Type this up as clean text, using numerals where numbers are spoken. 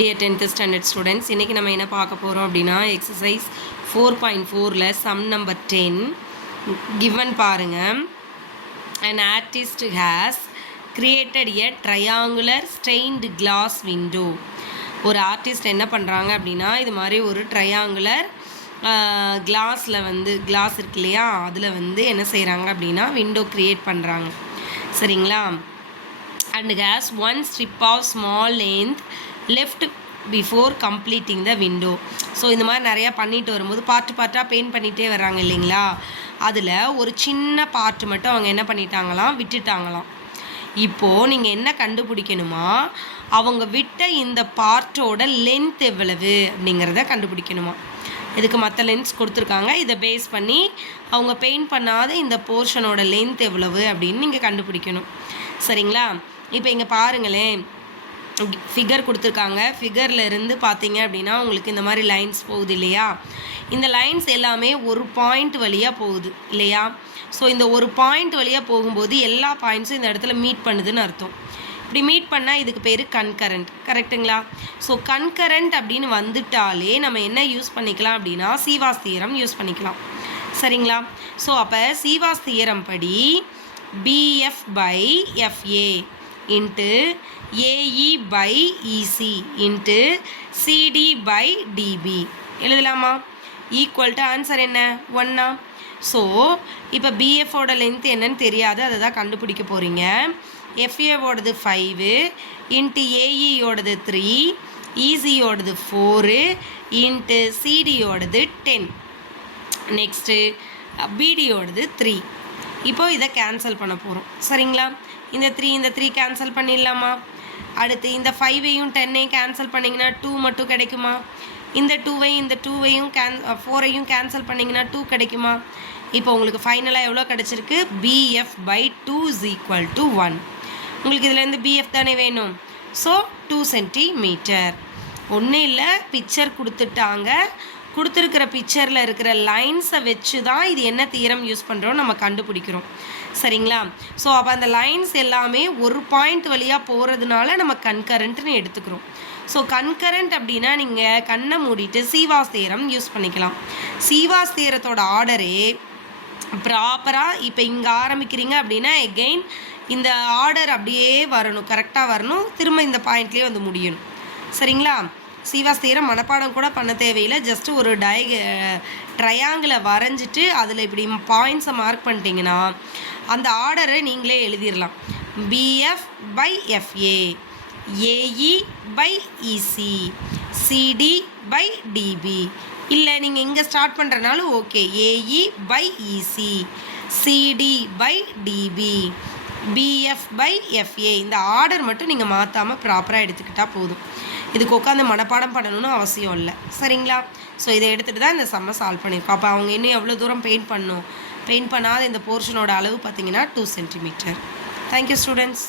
Dear 10th standard students, இன்னைக்கு நம்ம என்ன பார்க்க போறோம் அப்படினா exercise 4.4ல sum number 10 given பாருங்க. An artist has created a triangular stained glass window. ஒரு ஆர்டிஸ்ட் என்ன பண்றாங்க அப்படினா இது மாதிரி ஒரு triangular கிளாஸ்ல வந்து கிளாஸ் இருக்கு இல்லையா அதுல வந்து என்ன செய்றாங்க அப்படினா window create பண்றாங்க. சரிங்களா? And has one strip of small length left before completing the window. So இந்த மாதிரி நிறையா பண்ணிட்டு வரும்போது பார்ட்டாக பெயிண்ட் பண்ணிகிட்டே வர்றாங்க இல்லைங்களா அதில் ஒரு சின்ன பார்ட் மட்டும் அவங்க என்ன பண்ணிட்டாங்களாம் விட்டுட்டாங்களாம். இப்போது நீங்கள் என்ன கண்டுபிடிக்கணுமா அவங்க விட்ட இந்த பார்ட்டோட லென்த் எவ்வளவு அப்படிங்கிறத கண்டுபிடிக்கணுமா. இதுக்கு மற்ற லென்ஸ் கொடுத்துருக்காங்க, இதை பேஸ் பண்ணி அவங்க பெயிண்ட் பண்ணாத இந்த போர்ஷனோட லென்த் எவ்வளவு அப்படின்னு நீங்கள் கண்டுபிடிக்கணும். சரிங்களா? இப்போ இங்கே பாருங்களேன், ஃபிகர் கொடுத்துருக்காங்க. ஃபிகரில் இருந்து பார்த்தீங்க அப்படின்னா உங்களுக்கு இந்த மாதிரி லைன்ஸ் போகுது இல்லையா, இந்த லைன்ஸ் எல்லாமே ஒரு பாயிண்ட் வழியாக போகுது இல்லையா. ஸோ இந்த ஒரு பாயிண்ட் வழியாக போகும்போது எல்லா பாயிண்ட்ஸும் இந்த இடத்துல மீட் பண்ணுதுன்னு அர்த்தம். இப்படி மீட் பண்ணால் இதுக்கு பேர் கன்கரண்ட். கரெக்டுங்களா? ஸோ கன்கரண்ட் அப்படின்னு வந்துட்டாலே நம்ம என்ன யூஸ் பண்ணிக்கலாம் அப்படின்னா சீவாஸ் தியரம் யூஸ் பண்ணிக்கலாம். சரிங்களா? ஸோ அப்போ சீவாஸ் தியரம் படி BF by FA into AE by EC into CD by DB எழுதலாமா? ஈக்குவல் டு ஆன்சர் என்ன 1. ஸோ இப்போ பிஎஃபோட லென்த் என்னன்னு தெரியாது, அதை தான் கண்டுபிடிக்க போகிறீங்க. எஃப்ஏவோடது 5 இன்ட்டு ஏஇயோடது 3 ஈசியோடது 4 இன்ட்டு சிடியோடது 10 நெக்ஸ்ட்டு பிடியோடது 3. இப்போது இதை கேன்சல் பண்ண போகிறோம். சரிங்களா? இந்த 3 கேன்சல் பண்ணிடலாமா? அடுத்து இந்த 5ஐயும் 10ஐயும் கேன்சல் பண்ணிங்கன்னா 2 மட்டும் கிடைக்குமா? இந்த 2ஐயும் 4ஐயும் கேன்சல் பண்ணிங்கன்னா 2 கிடைக்குமா? இப்போ உங்களுக்கு ஃபைனலாக எவ்வளோ கிடச்சிருக்கு? BF by 2 is equal to 1. உங்களுக்கு இதுலேருந்து பிஎஃப் தானே வேணும். So 2 centimetre. ஒன்றும் இல்லை, பிக்சர் கொடுத்துட்டாங்க, கொடுத்துருக்கிற பிக்சரில் இருக்கிற லைன்ஸை வச்சு தான் இது என்ன தியரம் யூஸ் பண்ணுறோம் நம்ம கண்டுபிடிக்கிறோம். சரிங்களா? ஸோ அப்போ அந்த லைன்ஸ் எல்லாமே ஒரு பாயிண்ட் வழியாக போகிறதுனால நம்ம கன்கரண்ட்னு எடுத்துக்கிறோம். ஸோ கன்கரண்ட் அப்படின்னா நீங்கள் கண்ணை மூடிட்டு சீவாஸ் தியரம் யூஸ் பண்ணிக்கலாம். சீவாஸ் தியரத்தோட ஆர்டரே ப்ராப்பராக இப்போ இங்கே ஆரம்பிக்கிறீங்க அப்படின்னா எகெயின் இந்த ஆர்டர் அப்படியே வரணும், கரெக்டாக வரணும், திரும்ப இந்த பாயிண்ட்லேயே வந்து முடியணும். சரிங்களா? சீவாஸ் தியரம் மனப்பாடம் கூட பண்ண தேவையில்லை, ஜஸ்ட்டு ஒரு ட்ரையாங்கிளை வரைஞ்சிட்டு அதில் இப்படி பாயிண்ட்ஸை மார்க் பண்ணிட்டீங்கன்னா அந்த ஆர்டரை நீங்களே எழுதிடலாம். BF by FA, AE by EC, CD by DB. இல்லை நீங்கள் இங்கே ஸ்டார்ட் பண்ணுறனாலும் okay. AE by EC, CD by DB, BF by FA. இந்த ஆர்டர் மட்டும் நீங்கள் மாற்றாமல் ப்ராப்பராக எடுத்துக்கிட்டால் போதும். இதுக்கு உட்காந்து மனப்பாடம் பண்ணணும்னு அவசியம் இல்லை. சரிங்களா? ஸோ இதை எடுத்துகிட்டு தான் இந்த சம்மை சால்வ் பண்ணியிருக்கோம். அப்போ அவங்க இன்னும் எவ்வளோ தூரம் பெயிண்ட் பண்ணணும், பெயிண்ட் பண்ணாத இந்த போர்ஷனோட அளவு பார்த்தீங்கன்னா 2 சென்டிமீட்டர். Thank you students.